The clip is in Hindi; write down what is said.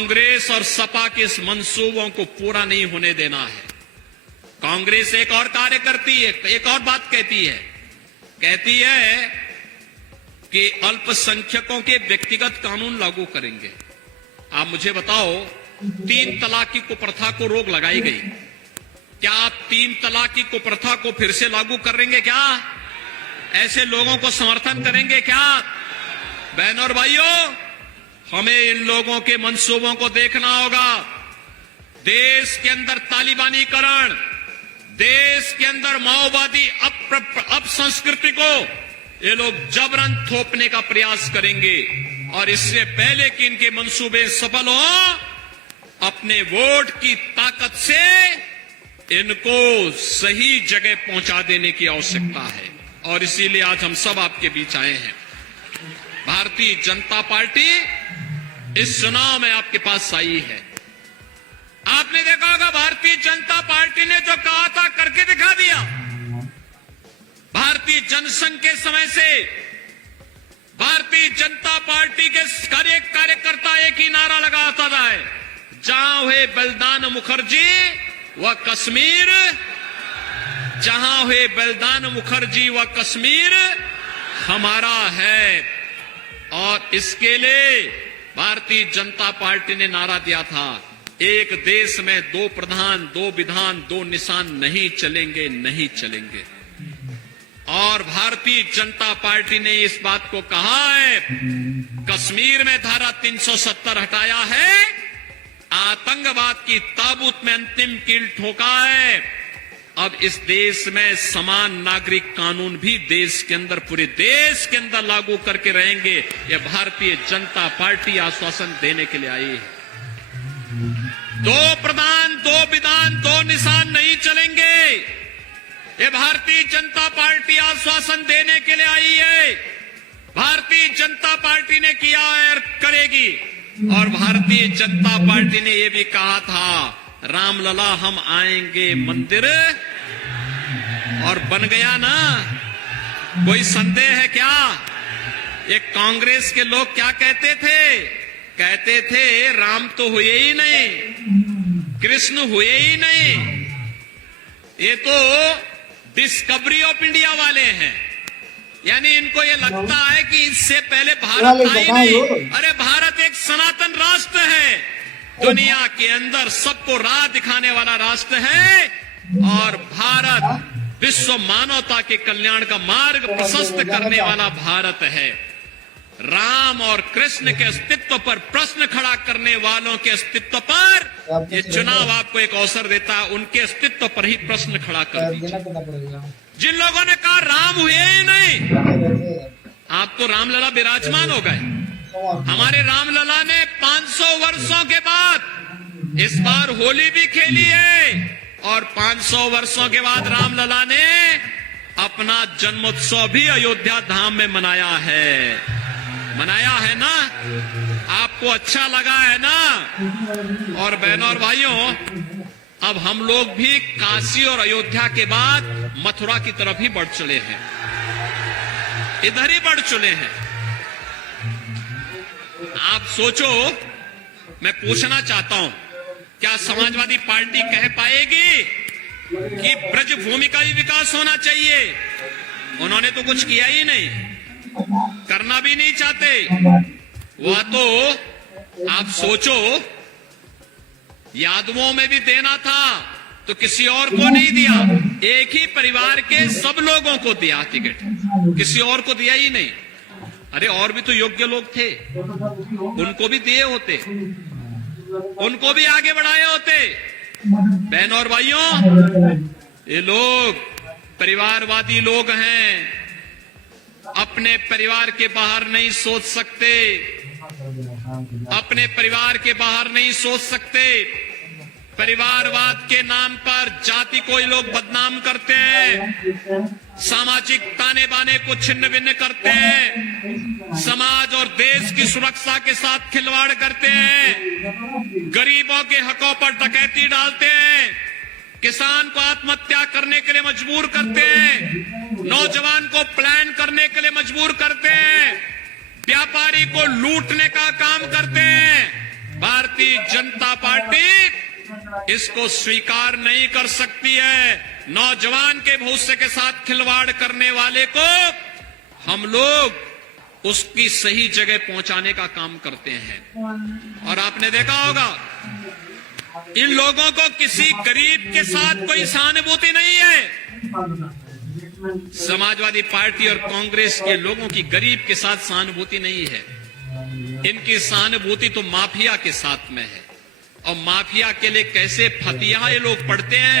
कांग्रेस और सपा के इस मंसूबों को पूरा नहीं होने देना है। कांग्रेस एक और कार्य करती है, एक और बात कहती है कि अल्पसंख्यकों के व्यक्तिगत कानून लागू करेंगे। आप मुझे बताओ, 3 तलाक की कुप्रथा को रोक लगाई गई, क्या आप 3 तलाक की कुप्रथा को फिर से लागू करेंगे? क्या ऐसे लोगों को समर्थन करेंगे? क्या बहनों और भाइयों, हमें इन लोगों के मंसूबों को देखना होगा। देश के अंदर तालिबानीकरण, देश के अंदर माओवादी अपसंस्कृति को ये लोग जबरन थोपने का प्रयास करेंगे, और इससे पहले कि इनके मंसूबे सफल हो, अपने वोट की ताकत से इनको सही जगह पहुंचा देने की आवश्यकता है। और इसीलिए आज हम सब आपके बीच आए हैं। भारतीय जनता पार्टी इस चुनाव में आपके पास आई है। आपने देखा होगा, भारतीय जनता पार्टी ने जो कहा था करके दिखा दिया। भारतीय जनसंघ के समय से भारतीय जनता पार्टी के कार्यकर्ता एक ही नारा लगाता था, जहां हुए बलिदान मुखर्जी व कश्मीर, जहां हुए बलिदान मुखर्जी व कश्मीर हमारा है। और इसके लिए भारतीय जनता पार्टी ने नारा दिया था, एक देश में 2 प्रधान, 2 विधान, 2 निशान नहीं चलेंगे, नहीं चलेंगे। और भारतीय जनता पार्टी ने इस बात को कहा है, कश्मीर में धारा 370 हटाया है, आतंकवाद की ताबूत में अंतिम कील ठोका है। अब इस देश में समान नागरिक कानून भी देश के अंदर, पूरे देश के अंदर लागू करके रहेंगे। यह भारतीय जनता पार्टी आश्वासन देने के लिए आई है। 2 प्रधान, 2 विधान, 2 निशान नहीं चलेंगे, ये भारतीय जनता पार्टी आश्वासन देने के लिए आई है। भारतीय जनता पार्टी ने किया है और करेगी। और भारतीय जनता पार्टी ने यह भी कहा था, रामलला हम आएंगे मंदिर, और बन गया ना। कोई संदेह है क्या? ये कांग्रेस के लोग क्या कहते थे राम तो हुए ही नहीं, कृष्ण हुए ही नहीं, ये तो डिस्कवरी ऑफ इंडिया वाले हैं। यानी इनको ये लगता है कि इससे पहले भारत था ही नहीं। अरे भारत एक सनातन राष्ट्र है, दुनिया के अंदर सबको राह दिखाने वाला राष्ट्र है, और भारत विश्व मानवता के कल्याण का मार्ग प्रशस्त करने वाला भारत है। राम और कृष्ण के अस्तित्व पर प्रश्न खड़ा करने वालों के अस्तित्व पर ये चुनाव आपको एक अवसर देता है, उनके अस्तित्व पर ही प्रश्न खड़ा कर दीजिए। जिन लोगों ने कहा राम हुए ही नहीं, आप तो रामलला विराजमान हो गए। हमारे रामलला ने 500 वर्षों के बाद इस बार होली भी खेली है, और 500 वर्षों के बाद रामलला ने अपना जन्मोत्सव भी अयोध्या धाम में मनाया है ना। आपको अच्छा लगा है ना? और बहनों और भाइयों, अब हम लोग भी काशी और अयोध्या के बाद मथुरा की तरफ ही बढ़ चले हैं, इधर ही बढ़ चले हैं। आप सोचो, मैं पूछना चाहता हूं, क्या समाजवादी पार्टी कह पाएगी कि ब्रजभूमि का ही विकास होना चाहिए? उन्होंने तो कुछ किया ही नहीं, करना भी नहीं चाहते। वह तो आप सोचो, यादवों में भी देना था तो किसी और को नहीं दिया, एक ही परिवार के सब लोगों को दिया टिकट, किसी और को दिया ही नहीं। अरे और भी तो योग्य लोग थे, उनको भी दिए होते, उनको भी आगे बढ़ाए होते। बहनों और भाइयों, ये लोग परिवारवादी लोग हैं, अपने परिवार के बाहर नहीं सोच सकते, अपने परिवार के बाहर नहीं सोच सकते। परिवारवाद के नाम पर जाति को ये लोग बदनाम करते हैं, सामाजिक ताने बाने को छिन्न भिन्न करते हैं, समाज और देश की सुरक्षा के साथ खिलवाड़ करते हैं, गरीबों के हकों पर डकैती डालते हैं, किसान को आत्महत्या करने के लिए मजबूर करते हैं, नौजवान को प्लान करने के लिए मजबूर करते हैं, व्यापारी को लूटने का काम करते हैं। भारतीय जनता पार्टी इसको स्वीकार नहीं कर सकती है। नौजवान के भविष्य के साथ खिलवाड़ करने वाले को हम लोग उसकी सही जगह पहुंचाने का काम करते हैं। और आपने देखा होगा, इन लोगों को किसी गरीब के साथ कोई सहानुभूति नहीं है। समाजवादी पार्टी और कांग्रेस के लोगों की गरीब के साथ सहानुभूति नहीं है। इनकी सहानुभूति तो माफिया के साथ में है। और माफिया के लिए कैसे फतिया ये लोग पढ़ते हैं।